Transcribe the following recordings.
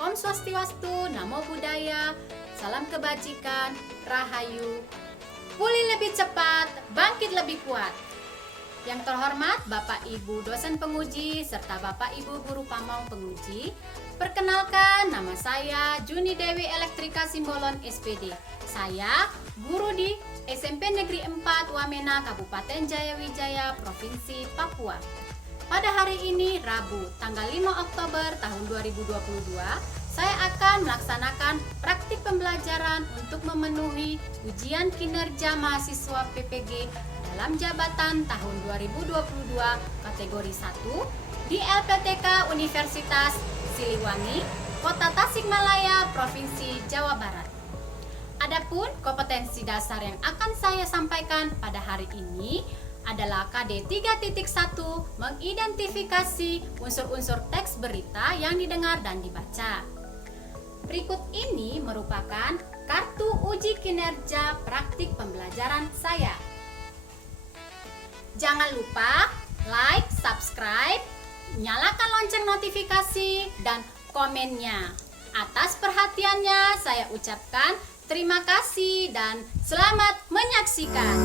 Om Swastiastu, Namo Buddhaya, salam kebajikan, Rahayu, pulih lebih cepat, bangkit lebih kuat. Yang terhormat Bapak Ibu dosen penguji serta Bapak Ibu guru pamong penguji, perkenalkan nama saya Juni Dewi Elektrika Simbolon SPD. Saya guru di SMP Negeri 4 Wamena, Kabupaten Jayawijaya, Provinsi Papua. Pada hari ini Rabu, tanggal 5 Oktober tahun 2022, saya akan melaksanakan praktik pembelajaran untuk memenuhi ujian kinerja mahasiswa PPG dalam jabatan tahun 2022 kategori 1 di LPTK Universitas Siliwangi, Kota Tasikmalaya, Provinsi Jawa Barat. Adapun kompetensi dasar yang akan saya sampaikan pada hari ini adalah KD 3.1, mengidentifikasi unsur-unsur teks berita yang didengar dan dibaca. Berikut ini merupakan kartu uji kinerja praktik pembelajaran saya. Jangan lupa like, subscribe, nyalakan lonceng notifikasi, dan komennya. Atas perhatiannya saya ucapkan terima kasih dan selamat menyaksikan.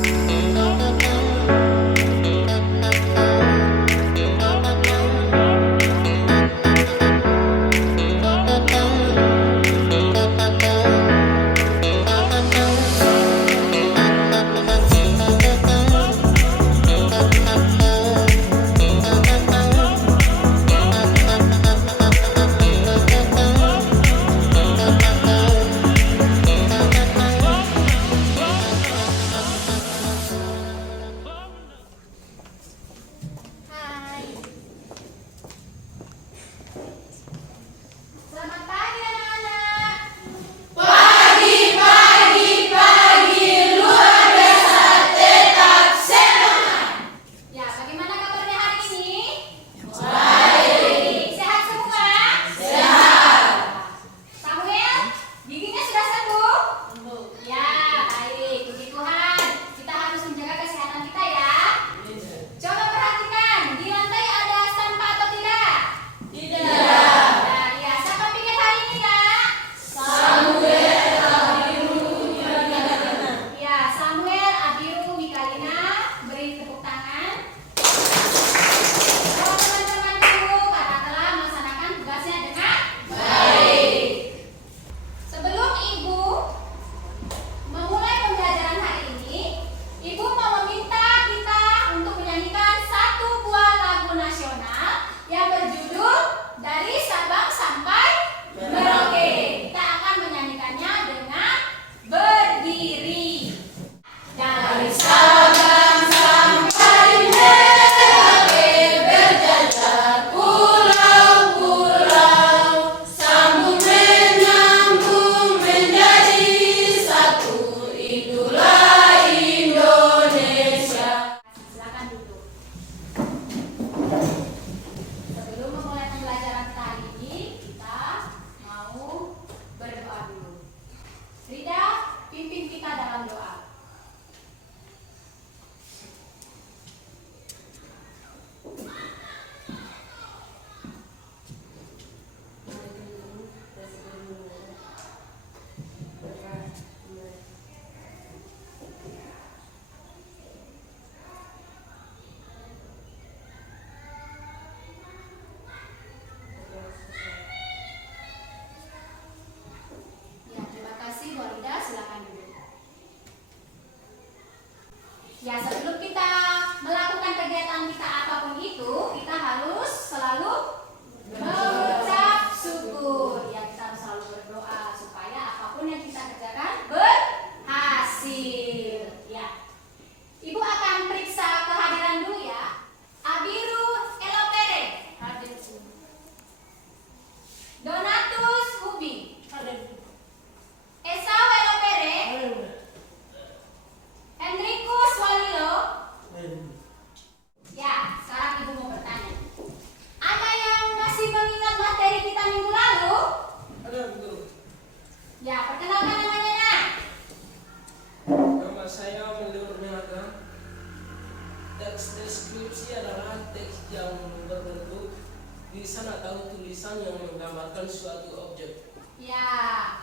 lukisan atau tulisan yang menggambarkan suatu objek. Ya,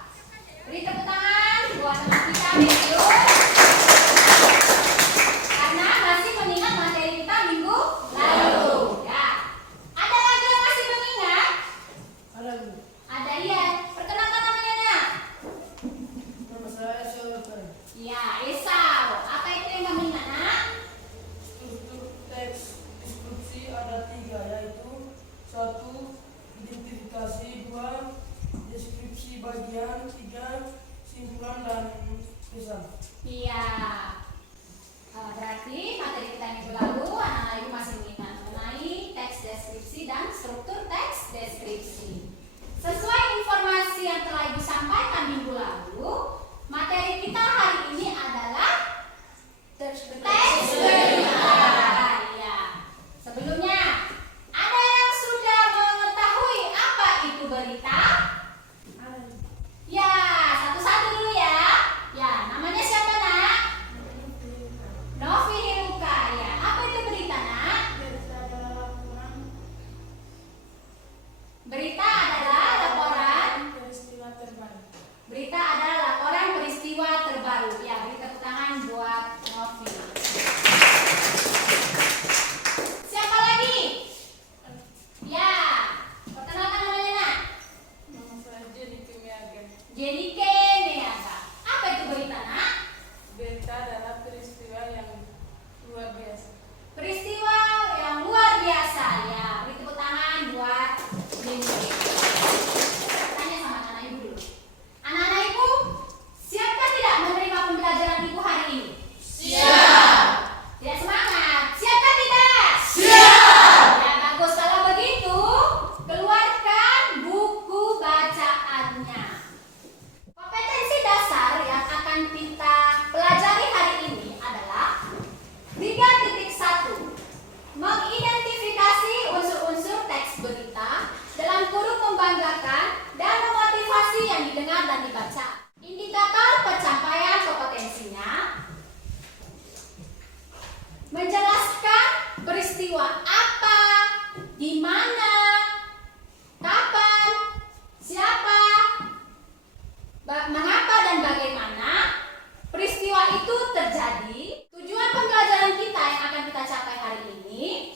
beri tepuk tangan buat teman kita Minggu. Karena masih mengingat materi kita minggu lalu. Ya, ada lagi yang masih mengingat? Ada. Ada, iya. Perkenalkan namanya, Nak. Nama saya Syaiful. Ya, Esau. Apa itu yang kamu ingat, Nak? Struktur teks deskripsi ada 3, yaitu 1. Identifikasi, 2. Deskripsi bagian, 3. Simpulan dan pesan. Iya. Berarti materi kita minggu lalu anak-anak ibu masih mengingat mengenai teks deskripsi dan struktur teks deskripsi. Sesuai informasi yang telah ibu sampaikan minggu lalu, materi kita hari ini adalah teks berita. Ya. Sebelumnya, ada yang sudah mengetahui apa itu berita? Ya, satu-satu dulu ya. Ya, namanya siapa, Nak? Novi Hiruka. Ya, apa itu berita, Nak? Berita adalah laporan. Peristiwa terbaru. Berita adalah laporan peristiwa terbaru. Ya, beri tepuk tangan buat Novi. Siapa lagi? Ya, perkenalkan namanya, Nak. Nama saya Jenny Kimiaga. Jenike Meaga. Apa itu berita, Nak? Berita adalah peristiwa yang luar biasa. Peristiwa yang luar biasa. Ya, beri tepuk tangan buat Jenike. Tanya sama anak-anak ibu dulu. Anak-anak ibu, siapkah tidak menerima pembelajaran ibu hari ini? Siap. Tidak semangat. Siapkah tidak? Siap. Ya, bagus. Kalau begitu, keluarkan buku bacaannya. Kompetensi dasar yang akan kita pelajari hari ini adalah 3.1. Mengidentifikasi unsur-unsur teks berita dalam kurung membanggakan dan memotivasi yang didengar dan dibaca. Indikator pencapaian kompetensinya menjelaskan peristiwa apa, di mana, kapan, siapa, mengapa dan bagaimana peristiwa itu terjadi. Tujuan pembelajaran kita yang akan kita capai hari ini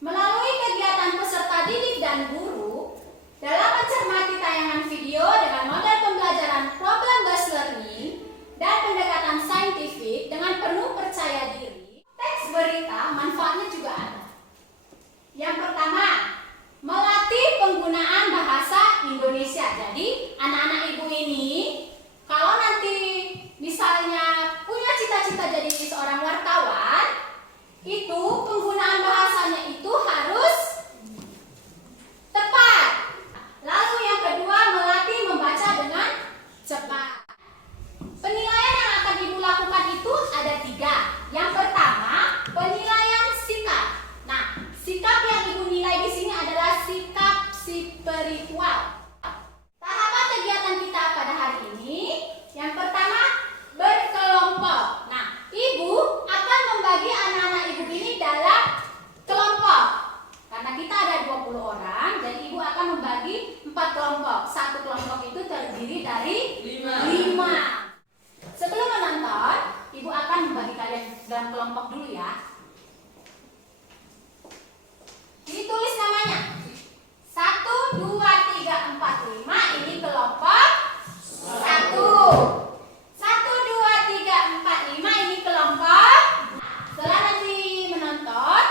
melalui kegiatan peserta didik dan guru dalam mencermati tayangan video dengan model pembelajaran problem based learning dan pendekatan saintifik dengan penuh percaya diri. Teks berita manfaatnya juga ada. Yang pertama, melatih penggunaan bahasa Indonesia. Jadi, anak-anak ibu ini kalau nanti misalnya punya cita-cita jadi seorang wartawan, itu penggunaan bahasanya itu harus tepat. Lalu yang kedua, melatih membaca dengan cepat. Penilaian yang akan ibu lakukan itu ada 3. Yang pertama, penilaian sikap. Nah, sikap yang ibu nilai di sini adalah sikap spiritual. Tahapan kegiatan kita pada hari ini, yang pertama, berkelompok. Nah, ibu akan membagi anak-anak ibu ini dalam kelompok. Karena kita ada 20 orang, jadi ibu akan membagi 4 kelompok. Satu kelompok itu terdiri dari 5. Sebelum menonton, ibu akan membagi kalian dalam kelompok dulu ya. Ditulis namanya. 1, 2, 3, 4, 5. Ini kelompok 1. 1, 2, 3, 4, 5. Ini kelompok. Setelah nanti menonton,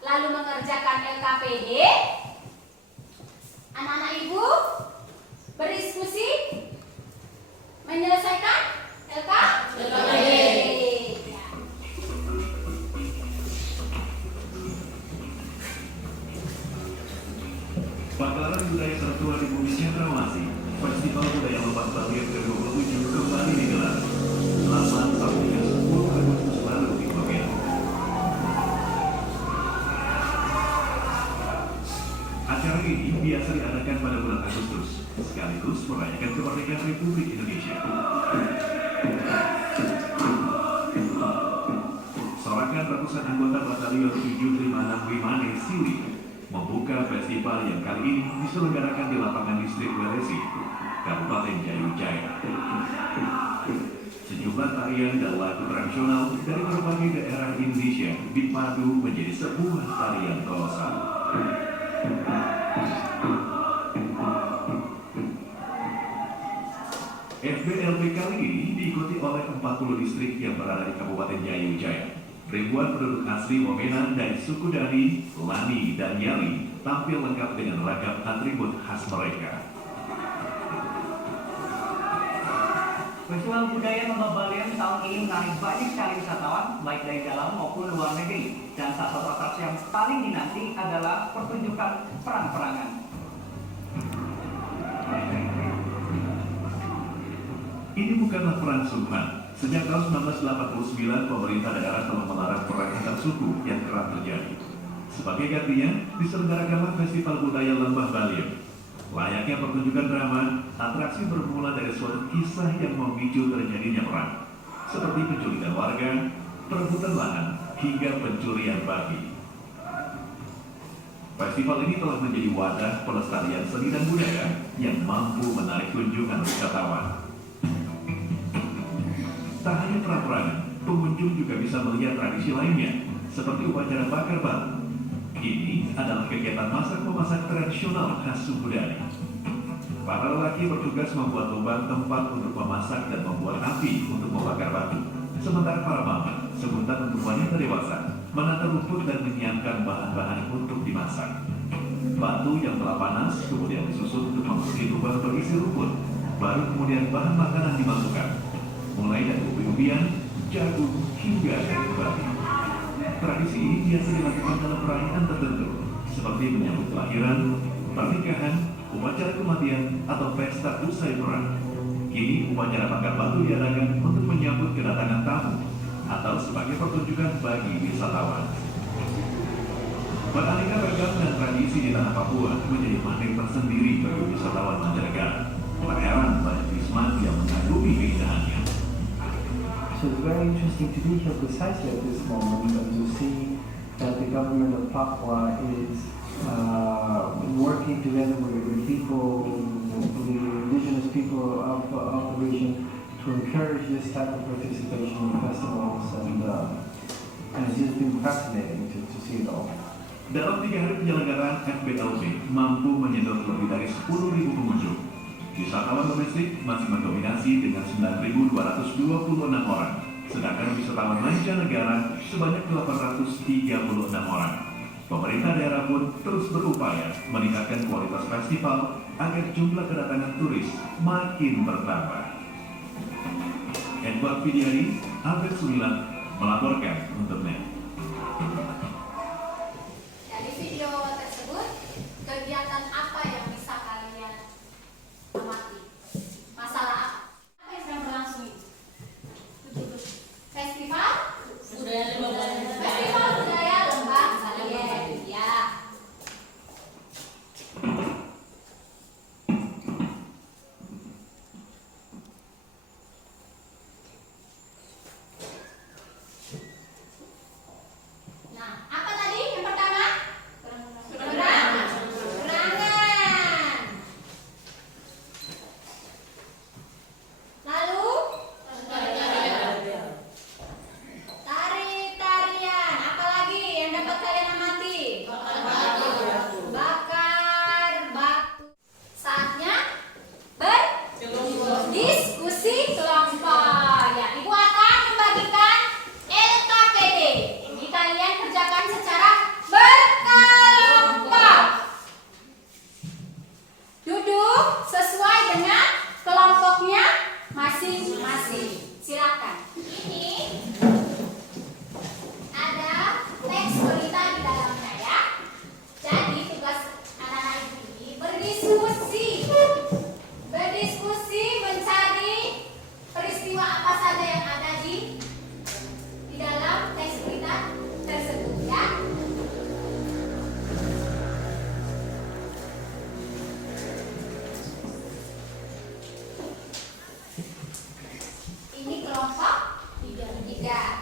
lalu mengerjakan LKPD, anak-anak ibu berdiskusi menyelesaikan LKPD. Ya. Pagelaran budaya tertua di bumi Cendrawasih, Festival Budaya Lebak Bali ke-27 kembali digelar. 8 sampai 10 Agustus lalu di Pontianak. Acara ini biasa diadakan pada bulan Agustus, sekaligus merayakan kemerdekaan Republik Indonesia. Sorakan ratusan anggota Batalion 756 Wimane Sili membuka festival yang kali ini diselenggarakan di lapangan distrik Welesi, Kabupaten Jayu Jaya. Sejumlah tarian dan lagu tradisional dari berbagai daerah Indonesia dipadu menjadi sebuah tarian kolosal. FBLB kali ini diikuti oleh 40 distrik yang berada di Kabupaten Jayu Jaya. Ribuan penduduk asli Wamena dari suku Dani, Lani, dan Yali tampil lengkap dengan ragam atribut khas mereka. Festival Budaya Lembah Baliem tahun ini menarik banyak sekali wisatawan, baik dari dalam maupun luar negeri. Dan salah satu atraksi yang paling dinanti adalah pertunjukan perang-perangan. Ini bukanlah perang sungkan. Sejak tahun 1989, pemerintah daerah telah melarang perang antar suku yang kerap terjadi. Sebagai gantinya, diselenggarakanlah Festival Budaya Lembah Baliem. Layaknya pertunjukan drama, atraksi bermula dari suatu kisah yang memicu terjadinya perang, seperti penculikan warga, perebutan lahan, hingga pencurian babi. Festival ini telah menjadi wadah pelestarian seni dan budaya yang mampu menarik kunjungan wisatawan. Tak hanya perang-perangan, pengunjung juga bisa melihat tradisi lainnya, seperti upacara bakar batu. Ini adalah kegiatan masak-memasak tradisional khas suku Dani. Para lelaki bertugas membuat lubang tempat untuk memasak dan membuat api untuk membakar batu. Sementara para mama, sebutan untuk wanita dewasa, menata rumput dan menyiapkan bahan-bahan untuk dimasak. Batu yang telah panas kemudian disusun untuk memasuki lubang berisi rumput, baru kemudian bahan makanan dimasukkan. Mulai dari ubi-ubian, jagung, hingga daging babi. Tradisi ini biasa dilakukan dalam perayaan tertentu, seperti menyambut kelahiran, pernikahan, upacara kematian, atau pesta usai perang. Kini upacara bakar batu diadakan untuk menyambut kedatangan tamu, atau sebagai pertunjukan bagi wisatawan. Beraneka ragam dan tradisi di tanah Papua menjadi magnet tersendiri bagi wisatawan mancanegara. Tak heran banyak wisma yang mengagumi keindahannya. So it's very interesting to be here precisely at this moment and to see that the government of Papua is working together with the people, the indigenous people of the region to encourage this type of participation in festivals, and it's just been fascinating to see it all. Dalam 3 hari penyelenggaraan FBLB mampu menyedot lebih dari 10.000 pengunjung. Wisatawan domestik masih mendominasi dengan 9.226 orang, sedangkan wisatawan mancanegara sebanyak 836 orang. Pemerintah daerah pun terus berupaya meningkatkan kualitas festival agar jumlah kedatangan turis makin bertambah. Edward Pidiari, Albert Sumilat, melaporkan untuk NET. Dari video tersebut, kegiatan apa yang bisa kalian amati? Masalah apa yang sedang berlangsung ini? Festival Budaya Lembah Baliem. Festival Budaya Lembah Baliem. Ya. Nah, apa tadi yang pertama? Perangan. Perangan. Lalu tari-tarian. Apa lagi yang dapat kalian amati? Bakar batu. Saatnya berdiskusi kelompok. Ya, Ibu akan membagikan LKPD. Ini kalian kerjakan secara berkelompok. Duduk sesuai dengan kelompoknya masing-masing. Silakan. Ini ada teks berita di dalamnya ya. Jadi tugas anak-anak ibu ini berdiskusi mencari peristiwa apa saja yang ada di dalam teks berita tersebut ya. Ini kelompok 3.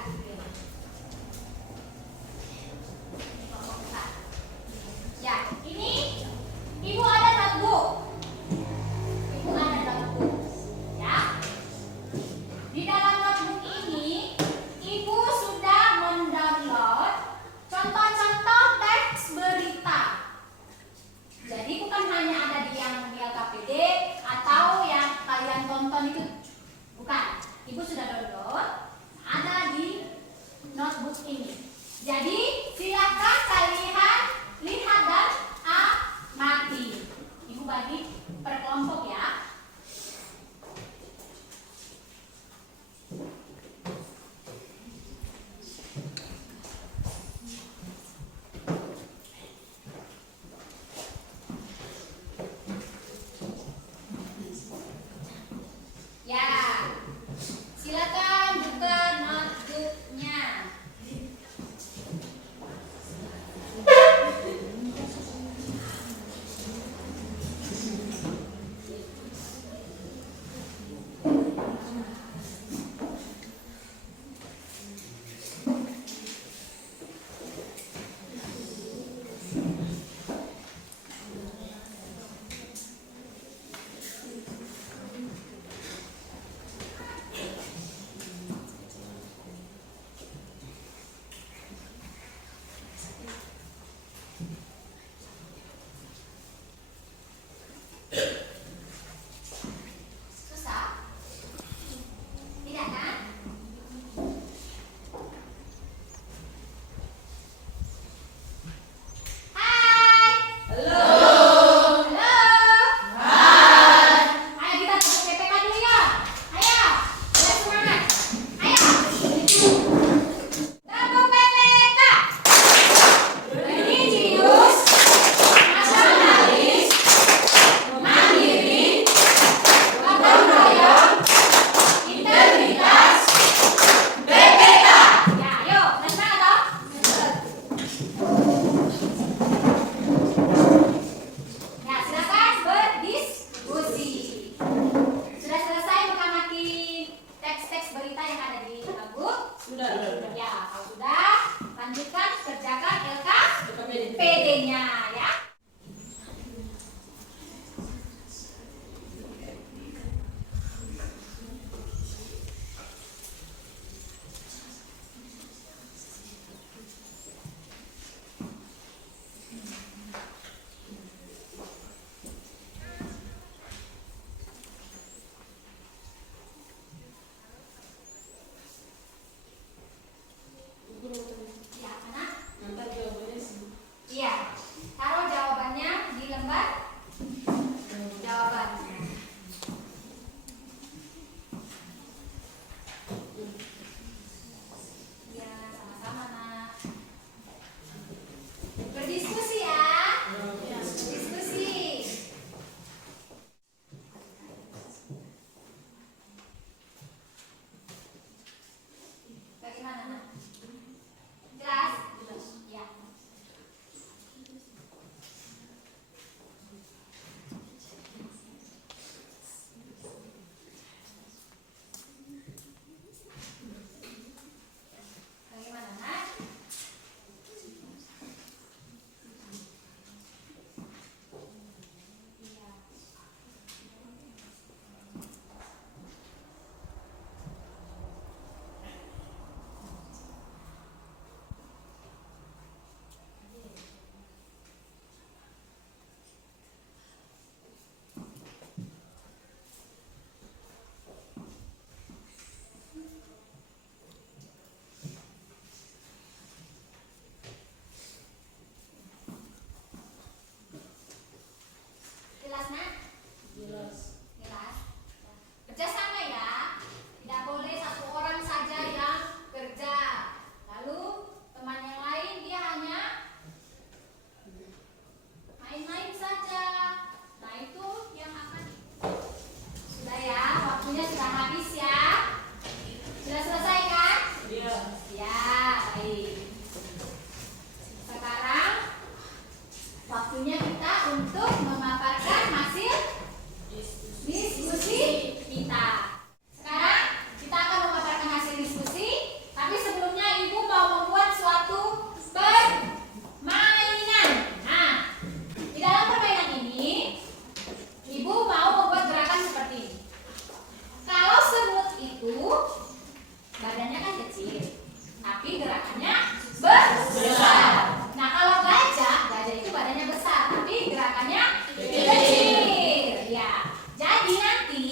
Jadi nanti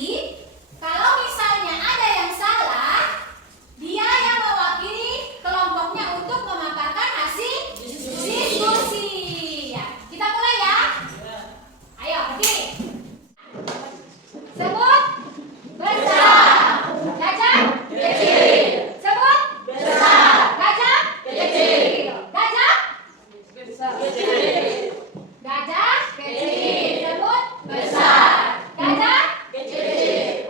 kalau misalnya ada yang salah, dia yang mewakili kelompoknya untuk memaparkan hasil diskusi. Ya, kita mulai ya. Ayo, berdiri. Sebut besar. Gajah kecil. Sebut besar. Gajah kecil. Gajah kecil. Gajah kecil. Sebut besar. Gajah kecil.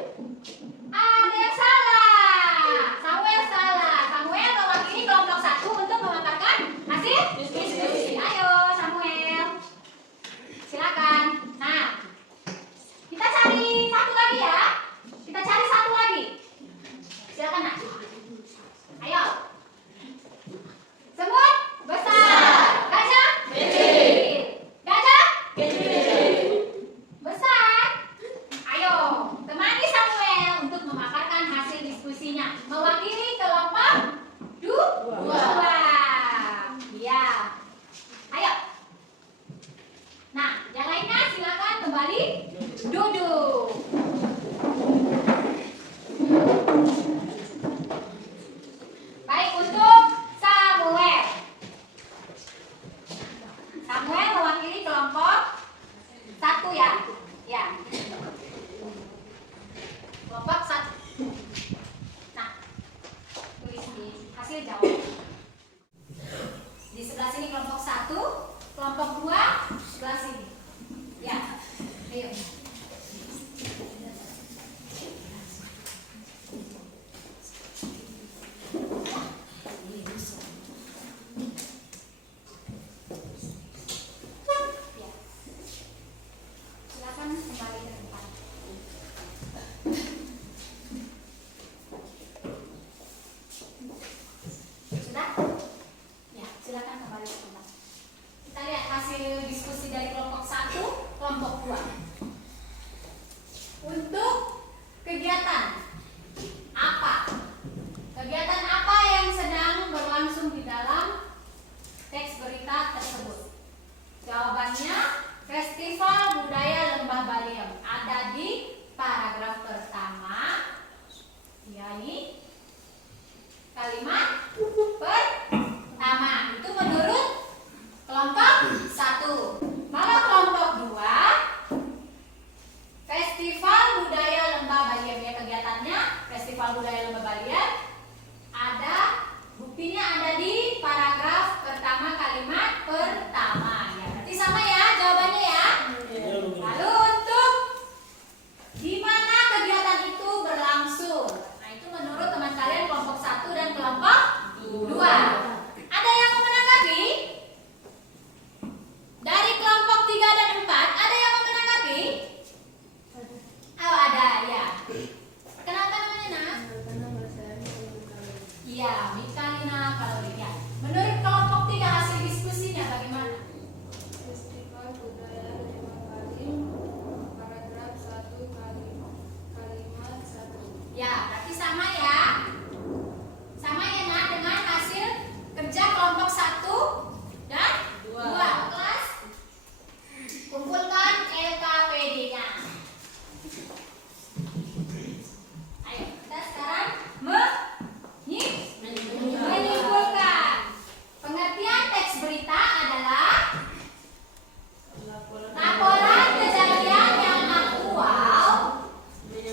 Ada yang salah. Samuel salah. Samuel mewakili kelompok 1 untuk memaparkan hasil diskusi. Ayo Samuel. Silakan. Nah, kita cari satu lagi ya. Kita cari satu lagi. Silakan nak. Ayo. Sebut besar. Gajah kecil. Gajah kecil. Besar. Ayo, temani Samuel untuk memaparkan hasil diskusinya. Mewakili kelompok 2. Iya. Ayo. Nah, yang lainnya silakan kembali duduk. Baik, untuk Samuel. Samuel mewakili kelompok 1 ya. Ya. Kelompok 1. Nah, tulis di hasil jawab. Di sebelah sini kelompok 1, kelompok 2 sebelah sini. Ya. Ayo. Ya. Silakan kembali ke depan. Sudah? Ya, silakan kembali ke tempat. Kita lihat hasil diskusi dari kelompok 1, kelompok 2. Untuk kegiatan apa? Kegiatan apa yang sedang berlangsung di dalam teks berita tersebut? Jawabannya Festival Budaya Lembah Baliem. Ada di paragraf pertama. Ya, ini kalimat pertama. Itu menurut kelompok 1. Kalau kelompok 2, Festival Budaya Lembah Baliem, ya, kegiatannya Festival Budaya Lembah Baliem. Ada buktinya, ada di paragraf pertama kalimat pertama. Ya, berarti sama ya jawabannya ya. Lalu untuk di mana kegiatan itu berlangsung? Nah, itu menurut teman kalian kelompok 1 dan kelompok 2. Ada yang mau menanggapi? Dari kelompok 3 dan 4, ada yang mau menanggapi? Oh, ada ya. Kenapa namanya, Nak? Iya, Mikalina Kalorina. Menurut kelompok 3 hasil diskusinya bagaimana? Festival Budaya Lembah Baliem, paragraf 1 kalimat 1. Ya, berarti sama ya. Sama ya, Nak, dengan hasil kerja kelompok 1 dan 2. Kelas kumpulkan LKPD-nya. Ayo, kita sekarang menyimpulkan. Pengertian teks berita adalah laporan kejadian yang aktual.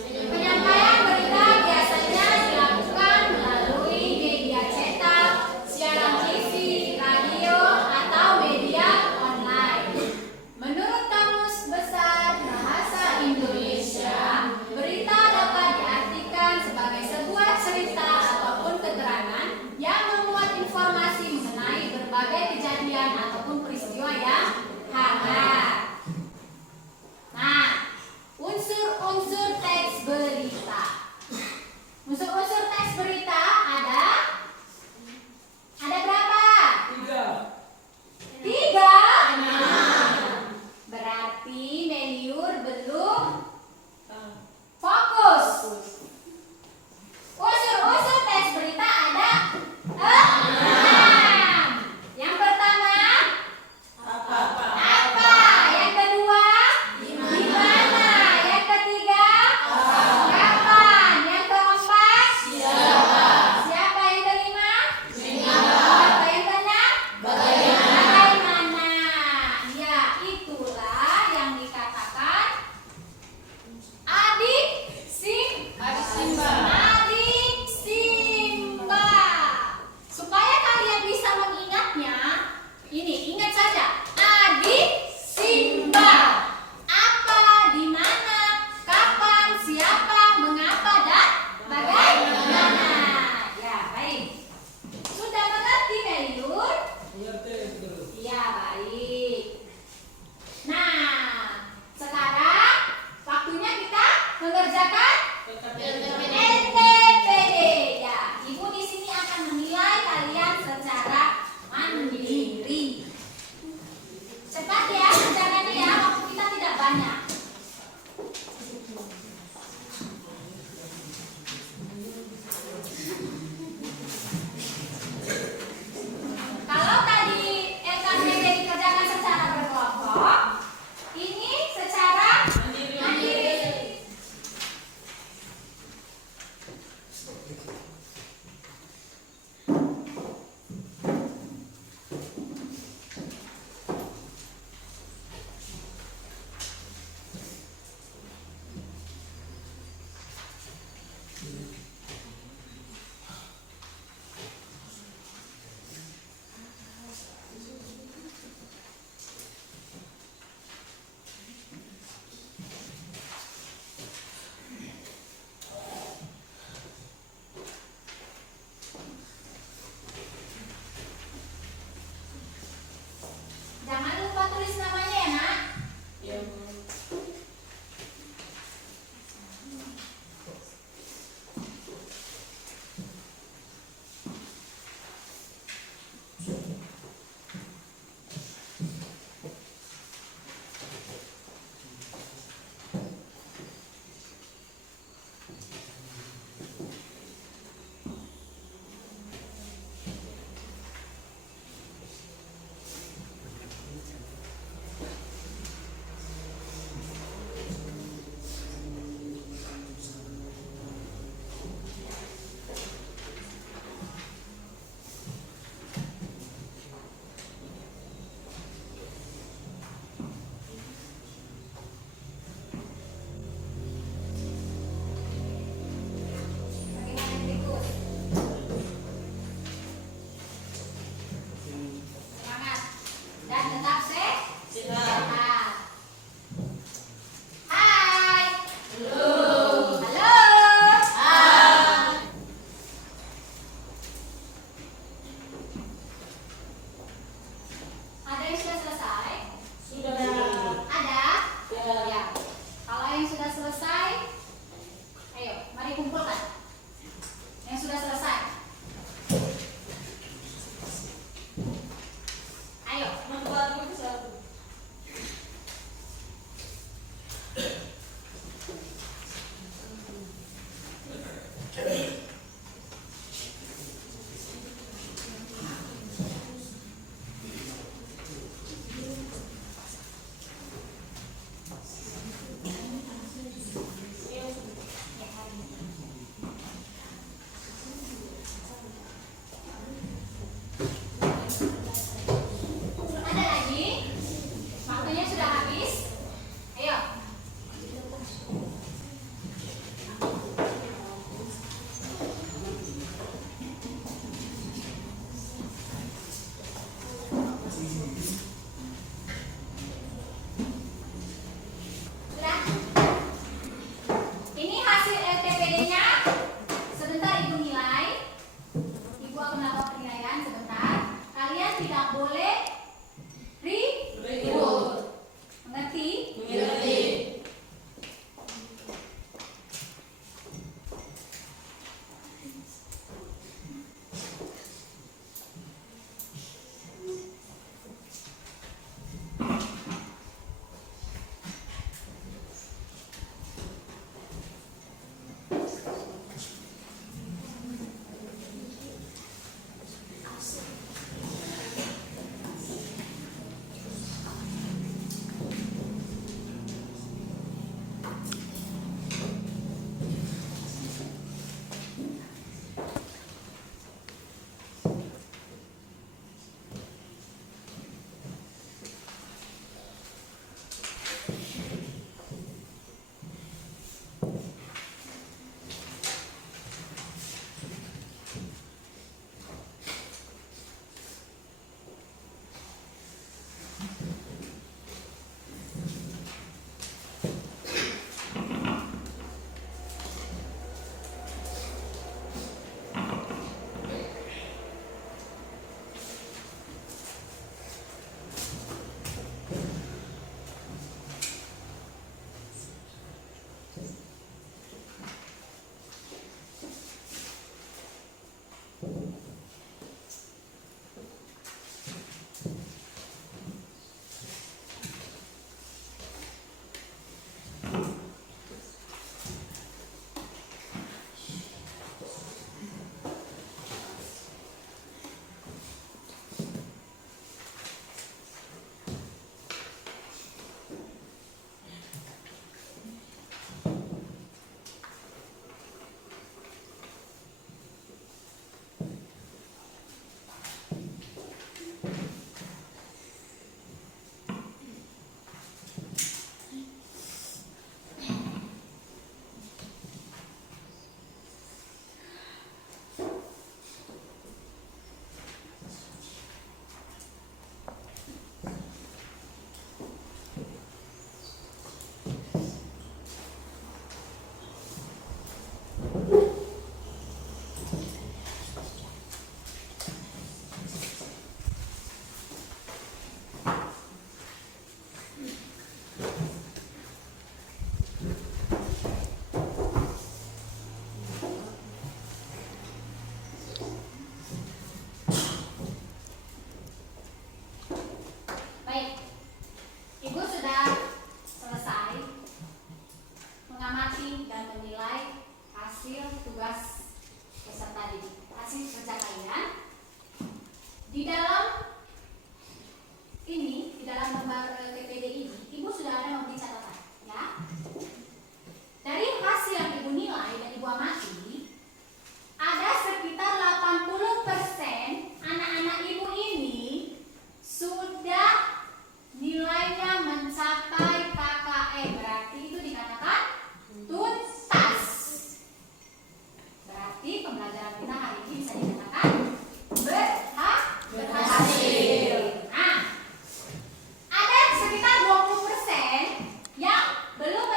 Penyampaian berita biasanya dilakukan melalui media cetak, siaran TV, radio, atau media online. Menurut Kamus Besar Bahasa Indonesia, berita dapat diartikan sebagai sebuah cerita ataupun keterangan yang memuat informasi mengenai berbagai kejadian ataupun peristiwa yang hangat. Nah, unsur-unsur teks berita. Unsur-unsur teks berita ada berapa? 3. Berarti Meliur belum fokus. Unsur-unsur teks berita ada 6. Yang pertama apa? Yang kedua di mana? Yang ketiga Baik, Ibu sudah selesai mengamati dan menilai hasil tugas peserta didik, hasil kerja kalian. Di dalam lembar TPD ini, Ibu sudah ada memberi catatan, ya. Dari hasil yang Ibu nilai dan Ibu amati, ada sekitar 80% anak-anak Ibu ini sudah nilainya mencapai KKM, berarti itu dikatakan tuntas. Berarti pembelajaran kita hari ini bisa dikatakan berhasil. Nah, ada sekitar 20% yang belum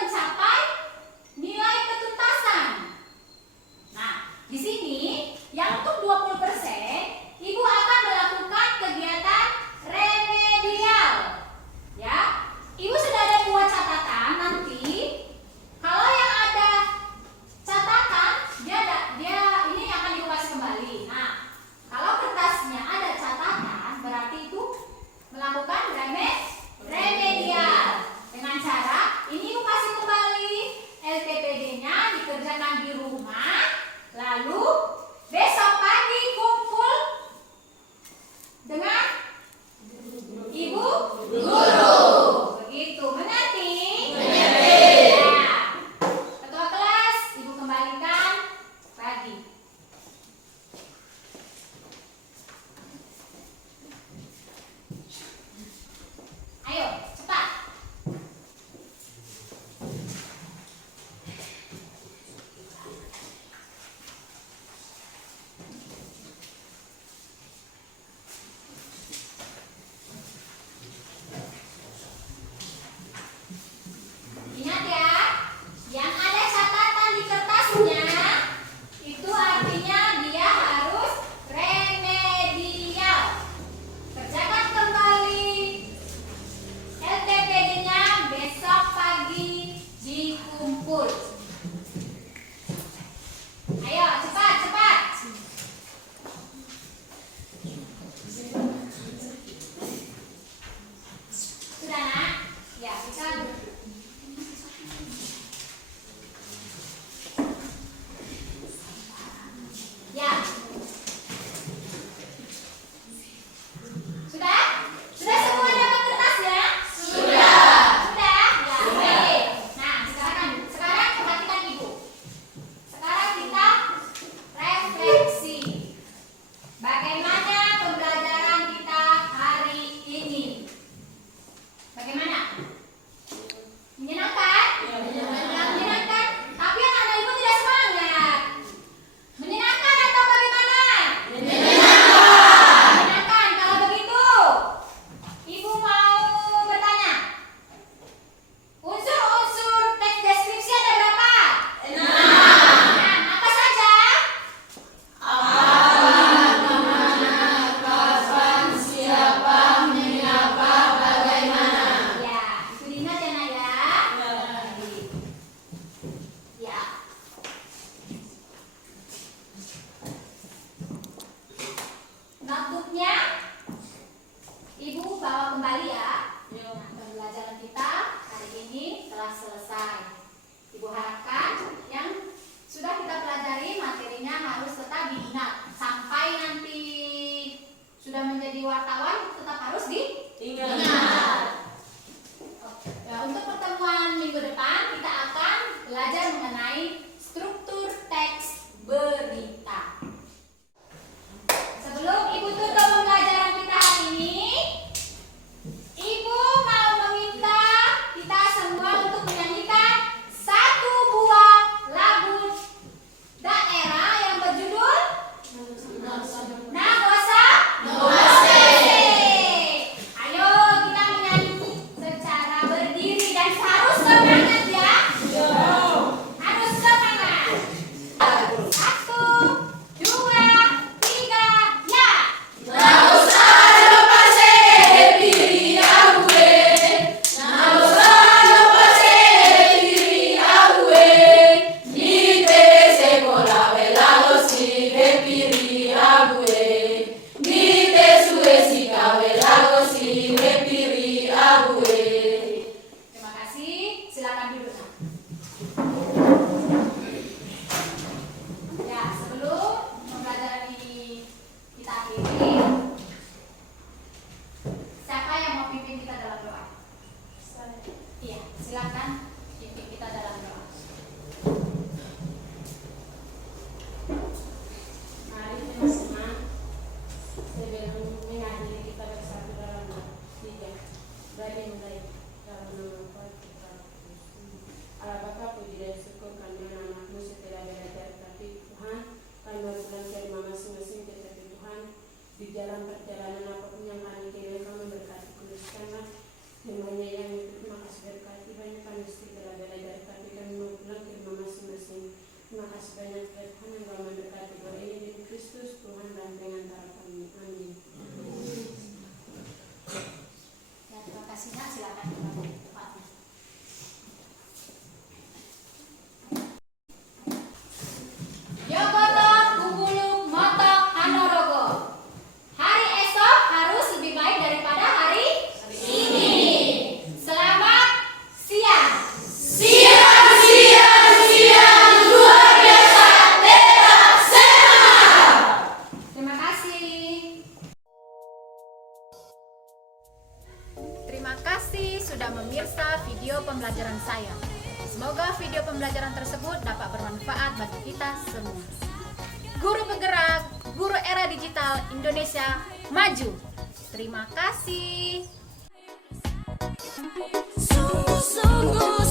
pembelajaran tersebut dapat bermanfaat bagi kita semua. Guru bergerak, guru era digital Indonesia maju. Terima kasih. Sungguh-sungguh